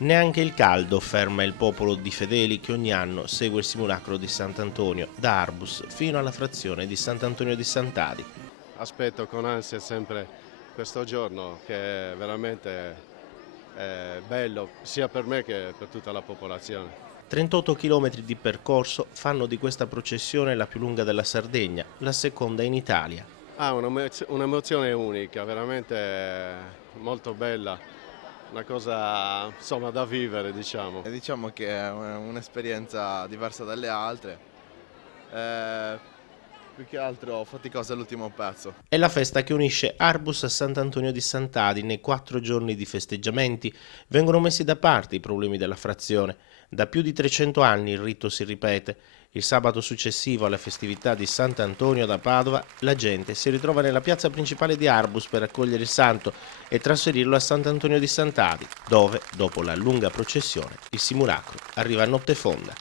Neanche il caldo ferma il popolo di fedeli che ogni anno segue il simulacro di Sant'Antonio da Arbus fino alla frazione di Sant'Antonio di Sant'Adi. Aspetto con ansia sempre questo giorno che è veramente bello sia per me che per tutta la popolazione. 38 km di percorso fanno di questa processione la più lunga della Sardegna, la seconda in Italia. Un'emozione unica, veramente molto bella, una cosa insomma da vivere diciamo. E diciamo che è un'esperienza diversa dalle altre, più che altro faticosa l'ultimo pezzo. È la festa che unisce Arbus a Sant'Antonio di Sant'Adi. Nei 4 giorni di festeggiamenti vengono messi da parte i problemi della frazione. Da più di 300 anni il rito si ripete. Il sabato successivo alle festività di Sant'Antonio da Padova, la gente si ritrova nella piazza principale di Arbus per accogliere il santo e trasferirlo a Sant'Antonio di Sant'Adi, dove, dopo la lunga processione, il simulacro arriva a notte fonda.